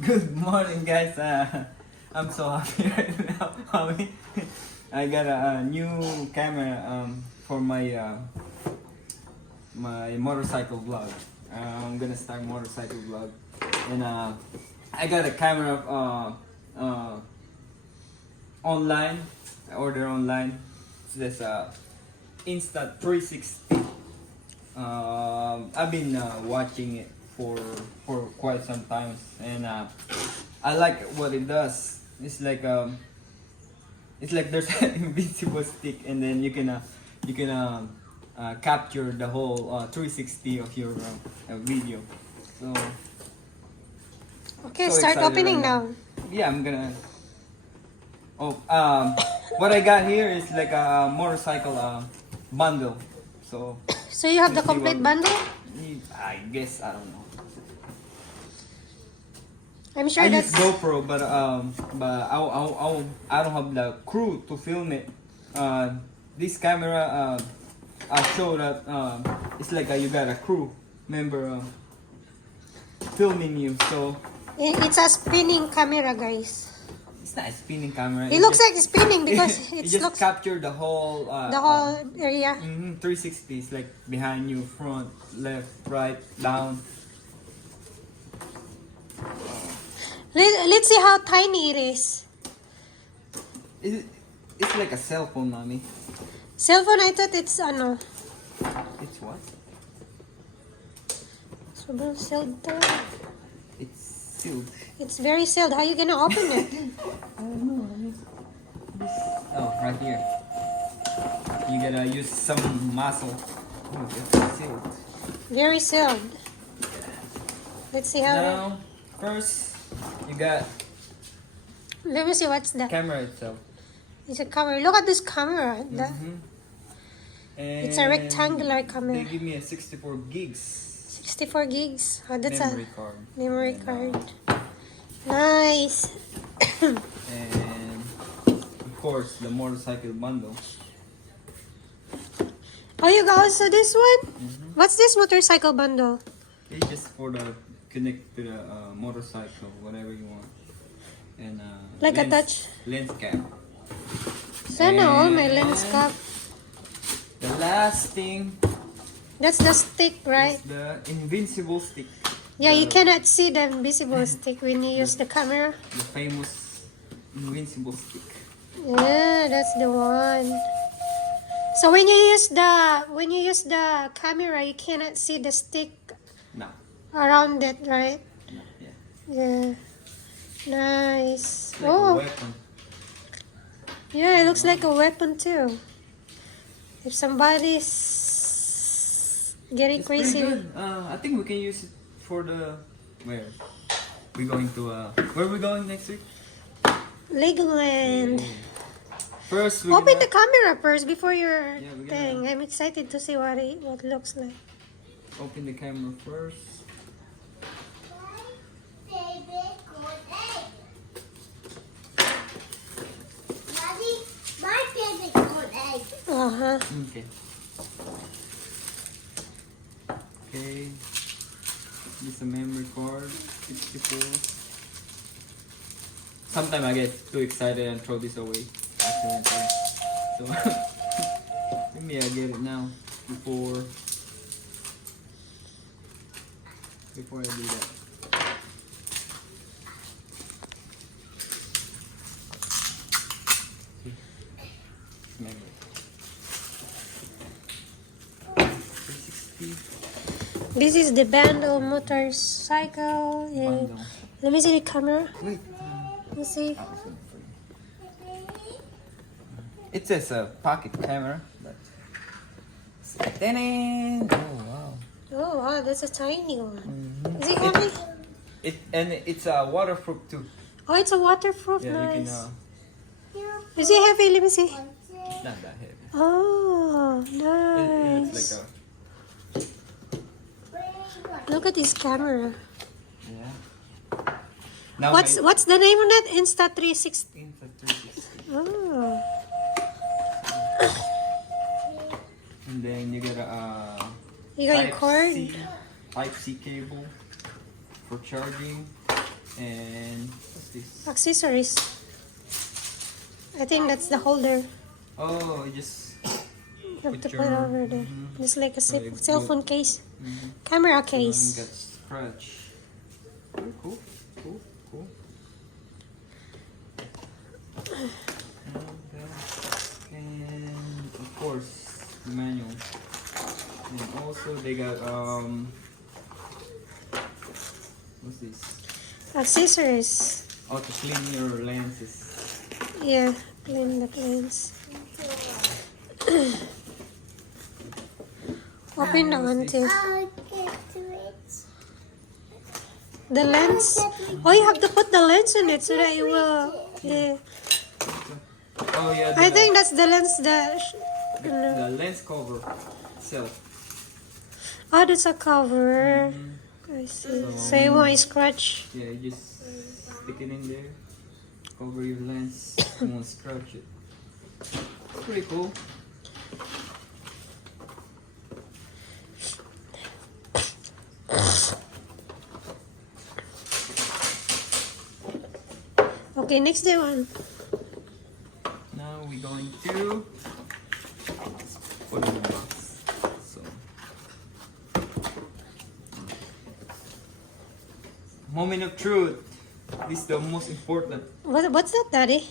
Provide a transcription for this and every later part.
Good morning, guys. I'm so happy right now, mommy. I got a new camera for my motorcycle vlog. I'm gonna start motorcycle vlog, and I got a camera online. I order online. It's this Insta 360. I've been watching it for quite some time, and I like what it does. It's like there's an invisible stick, and then you can capture the whole 360 of your video. So Okay, so start excited opening right now. Yeah, I'm gonna. Oh, what I got here is like a motorcycle bundle. So So you have the let's see complete what- bundle? I guess I don't know. I'm sure I that's... use GoPro, but I don't have the crew to film it. This camera I show that it's like you got a crew member filming you. So It's a spinning camera, guys. it's not a spinning camera. It looks like it's spinning because it it just looks capture the whole area. 360. It's like behind you, front, left, right, down. Let's see how tiny it is. It's like a cell phone, mommy. Cell phone, I thought it's ano. It's what? Sobrang sealed to. It's sealed. It's very sealed. How you gonna open it? I don't know. Oh, right here. You gotta use some muscle. Oh, it's sealed. Very sealed. Let's see how. Now, first, you got Let me see what's the. camera itself. It's a camera. Look at this camera. And It's a rectangular They camera. give me a 64 gigs 64 gigs. Oh, that's memory a card. memory And, card. Nice. And of course, the motorcycle bundle. Oh, you got also this one? What's this motorcycle bundle? It's just for the connect to the motorcycle, whatever you want. And Like a lens, touch. lens cap. Sana all my lens cap. The last thing That's the stick, right? is the invincible stick. Yeah, you The- cannot see the invisible stick when you use the camera. The famous invincible stick. Yeah, that's the one. So when you use the camera, you cannot see the stick No. around it, right? No. Yeah. Yeah. Nice. It's like a Oh, weapon. yeah, it looks like a weapon too. If somebody's getting It's pretty crazy. good. I think we can use it for the where we going to. Where we going next week? Legoland. First, we Open the camera first before your Yeah, we're thing. gonna- I'm excited to see what it looks like. open the camera first. Uh-huh. Okay. Okay. This is a memory card. 64. Sometimes I get too excited and throw this away accidentally. So maybe I get it now before I do that. Memory. 360 This is the bundle motorcycle. Yeah. bundle. Let me see the camera. Wait. Let me see. Ah, this one for you. It says a pocket camera, but oh wow! Oh wow, that's a tiny one. Mm-hmm. Is it heavy? It's a waterproof too. Oh, it's a waterproof. Yeah, you Nice. can. Is it heavy? Let me see. It's not that heavy. Oh, It nice. looks like Look at this camera. yeah. Now What's the name of that? Insta 360. Insta 360. Oh. And then you get a You got your cord. Type C cable for charging. And what's this? Accessories. I think that's the holder. Oh, you just You have to put put it your over there. Just like a Right, cell phone case. Camera don't case. get scratch. Very cool, cool, cool. And of course, the manual. And also they got what's this? Accessories. How to clean your lenses. Yeah, clean the lens. Open the one too. I'll get to it. The lens. Oh, you have to put the lens in it so that it will. Yeah. Oh yeah, I think that's the lens that. the lens cover itself. Oh, that's a cover. I see. So you won't scratch. Yeah, you just stick it in there, cover your lens, you won't scratch it. Pretty cool. Okay, next day one. Now we're going to put it in the box. So, moment of truth. This is the most important. What's that, Daddy?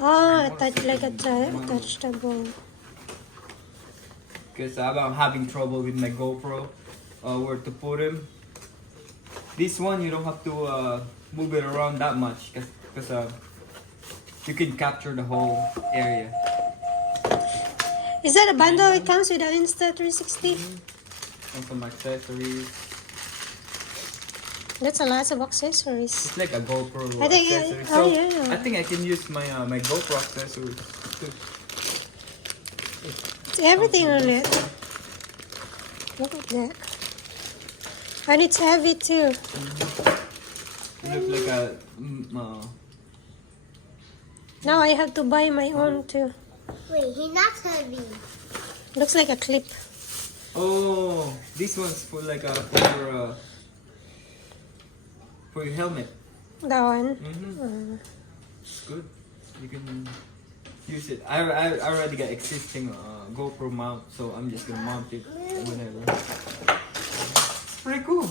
Oh, attach like attachable. Because I'm having trouble with my GoPro, where to put him. This one you don't have to move it around that much, because you can capture the whole area. Is that a bundle? It comes with an Insta 360. And some accessories. That's a lot of accessories. It's like a GoPro I think, accessory. oh, So yeah. I think I can use my my GoPro accessories too. It's everything on it. Look at that. And it's heavy too. It looks like a Now I have to buy my own too. Wait, he's not heavy. Looks like a clip. oh, this one's for like a for your helmet. That one. Good. You can use it. I already got existing GoPro mount, so I'm just gonna mount it whenever. Pretty cool.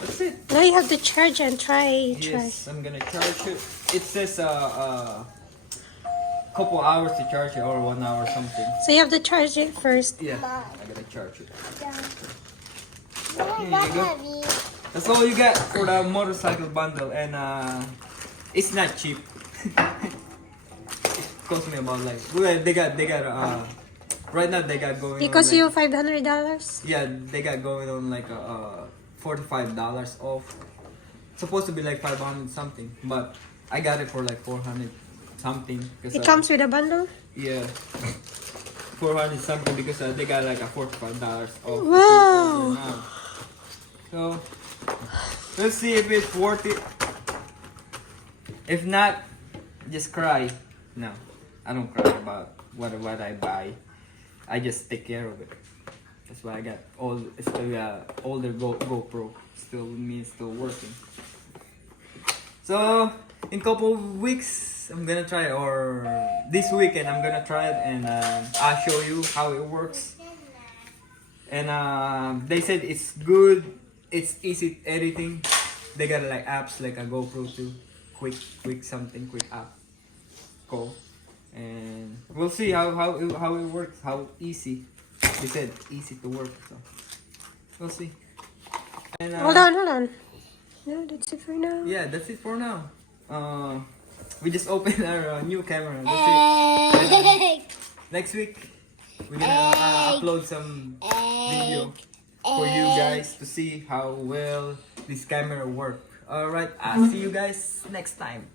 That's it. Now you have to charge and try. Yes, I'm gonna charge it. It says couple hours to charge it, or 1 hour something. So you have to charge it first. Yeah, I gotta charge it. Not Here you go. heavy. That's all you get for the motorcycle bundle, and it's not cheap. It cost me about like, well, they got right now they got going. It cost on you like, $500. yeah, they got going on like $45 off. Supposed to be like 500 something, but I got it for like 400 something. It comes with a bundle. Yeah, 400 something because they got like a $45 off. Wow. Now. So let's see if it's worth it. If not, just cry. No, I don't cry about what I buy. I just take care of it. That's why I got older GoPro still with me, still working. So in couple of weeks I'm gonna try, or this weekend I'm gonna try it, and I'll show you how it works. And they said it's good, it's easy editing. They got like apps like a GoPro too, quick app. Cool. And we'll see how it works, how easy. They said easy to work, so we'll see. And, Hold on. No, that's it for now. yeah, that's it for now. We just opened our new camera. That's it. Next week we're gonna upload some video for you guys to see how well this camera works. Alright, I'll see you guys next time.